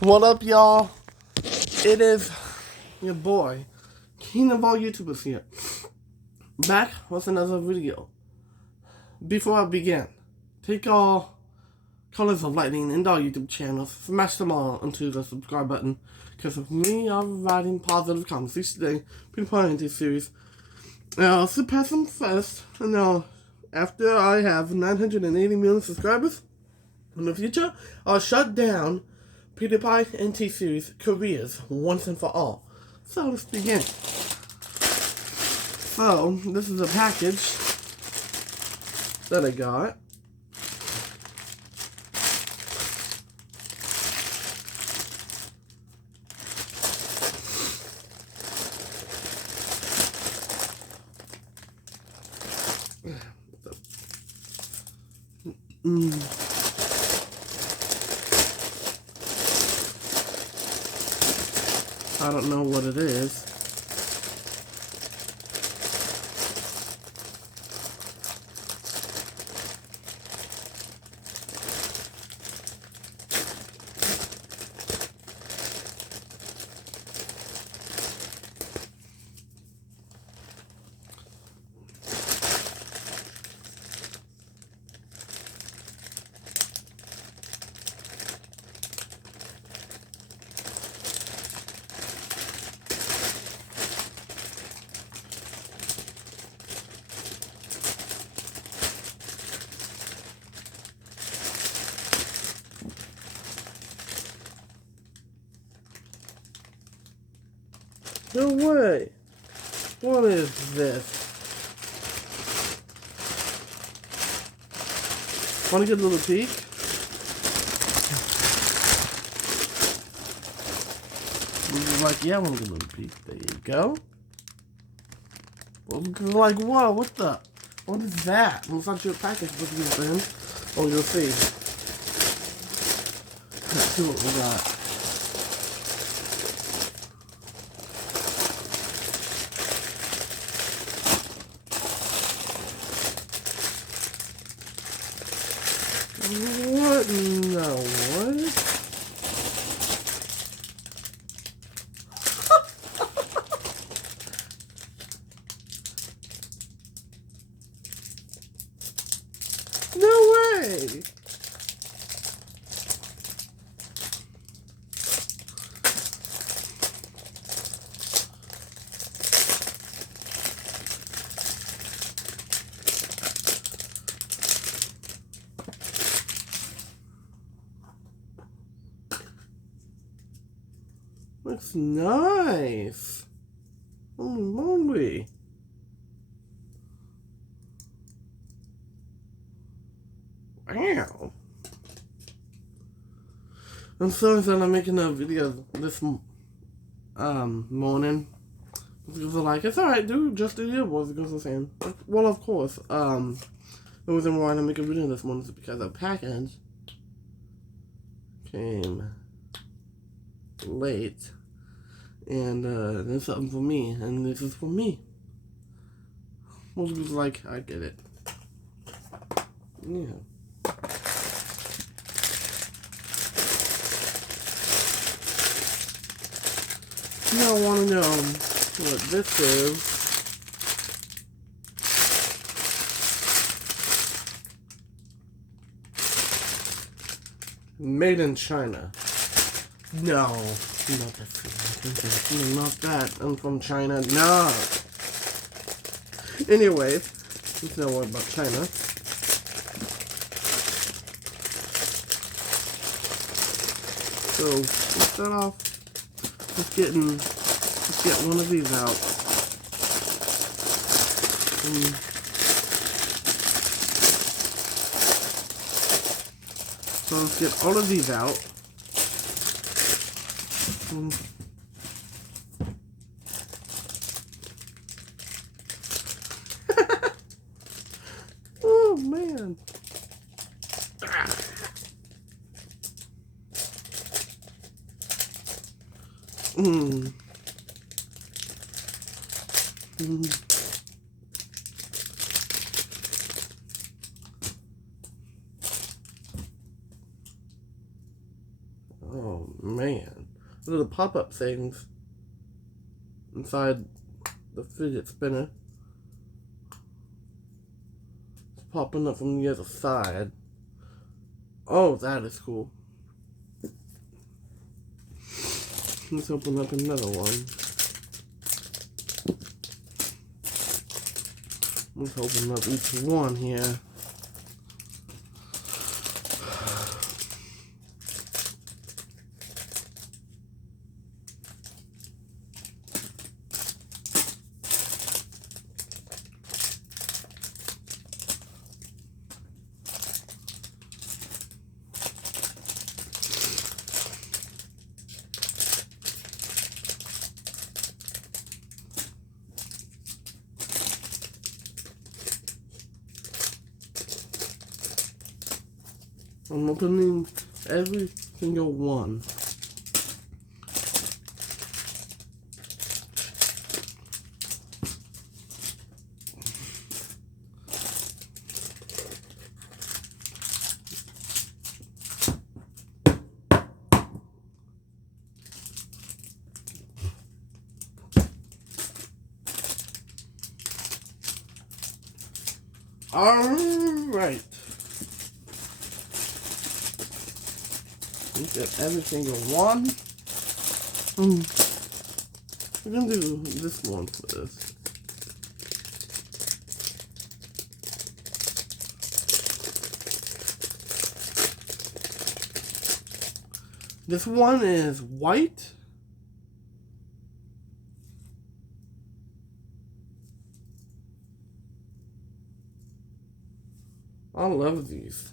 What up, y'all? It is your boy, King of all YouTubers here, back with another video. Before I begin, take all colors of lightning in all YouTube channels, smash them all into the subscribe button, because with me, I'm writing positive comments each day, pinpointing this series. And I'll surpass them first, and now, after I have 980 million subscribers, in the future, I'll shut down PewDiePie and T-Series careers once and for all. So let's begin. So, this is a package that I got. I don't know what it is. No way. What is this? Want to get a little peek? Like, yeah, I want to get a little peek. There you go. Like, whoa, what the? What is that? It's not your package, but you then. Oh, you'll see. Let's see what we got. What in the what? No way! Looks nice. Holy moly. Wow. I'm sorry that I'm making a video this morning. Because they're like, it's alright, dude, just do your voice, because I'm saying. Well, of course, the reason why I make a video this morning is because a package came late. And there's something for me, and this is for me. Most people's like, I get it. Yeah. You don't want to know what this is. Made in China. No, not that. Not that. I'm from China. No. Anyways, let's not worry about China. So let's start off with let's get one of these out. So let's get all of these out. Oh man. Oh man. Little pop-up things inside the fidget spinner. It's popping up from the other side. Oh, that is cool. Let's open up another one. Let's open up each one here. I'm opening every single one. Alright. Look at every single one. We're gonna do this one first. This one is white. I love these.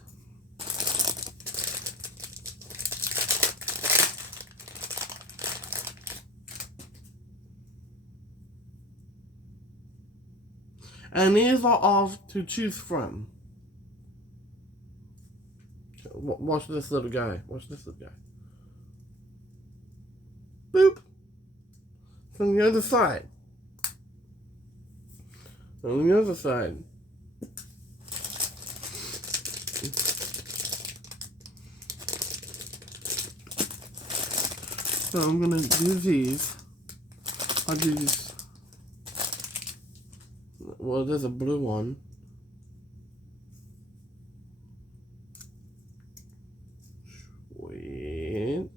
And these are all to choose from. Watch this little guy. Watch this little guy. Boop. From the other side. On the other side. So I'm gonna do these. I'll do these. Well, there's a blue one. Wait.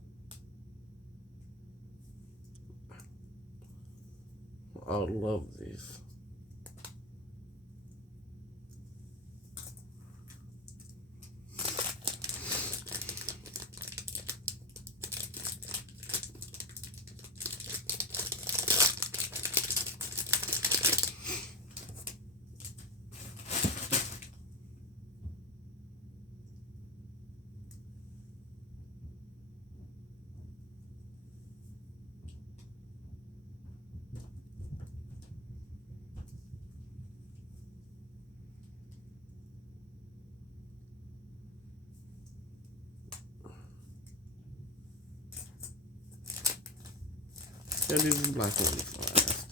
I love these. Gotta do the black ones last.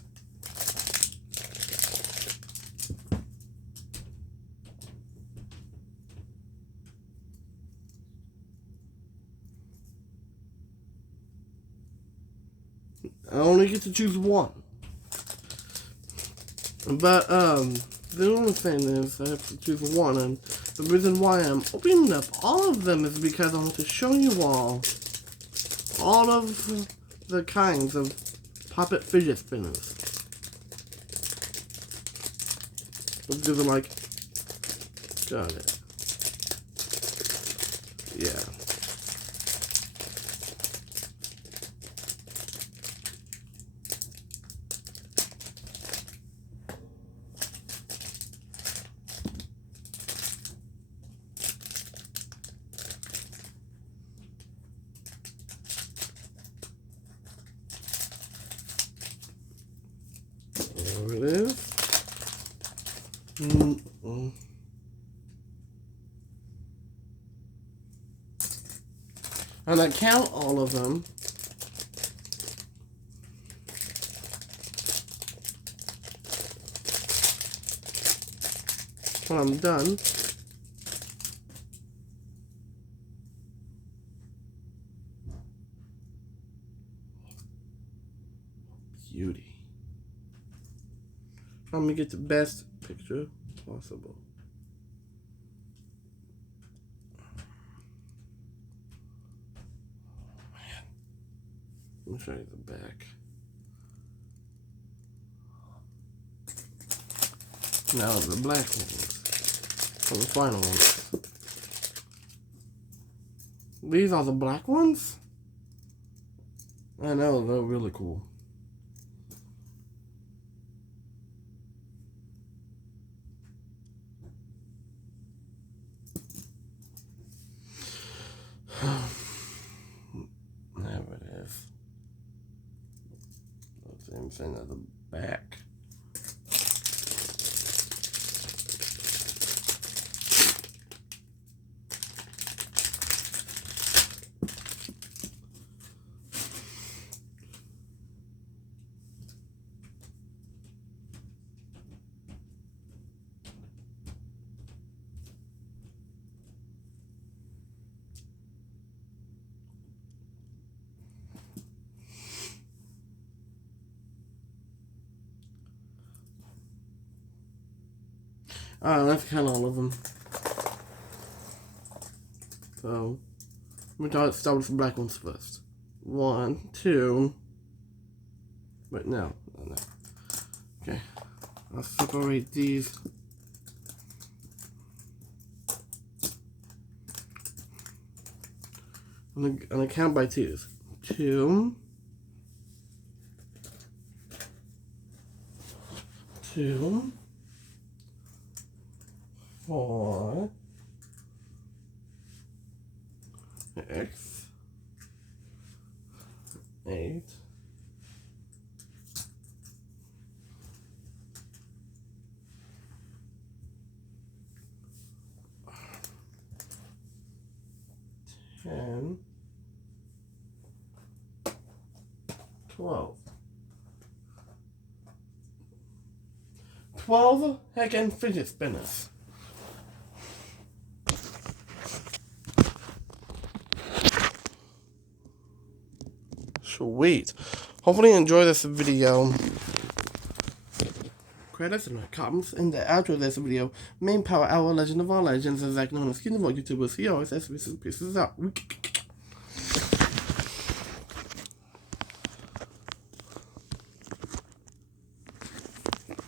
I only get to choose one. But, the only thing is I have to choose one, and the reason why I'm opening up all of them is because I want to show you all of the kinds of Pop-It fidget spinners. Let's do the like, got it. Yeah. There it is. And I count all of them. When I'm done. beauty. Trying to get the best picture possible. Man. Let me show you the back. Now the black ones. Or the final ones. These are the black ones? I know, they're really cool. There it is. Same thing at the back. Alright, let's count all of them. So, we're going to start with the black ones first. 1, 2. Wait, no. Okay. I'll separate these. I'm gonna count by twos. 2. 2. 4. X. 8. 10. 12. 12 heckin' fidget spinners. Sweet. Hopefully you enjoy this video. Credits and comments in the outro of this video. Main Power Hour Legend of all Legends is like known as King of all YouTubers. He always has pieces out.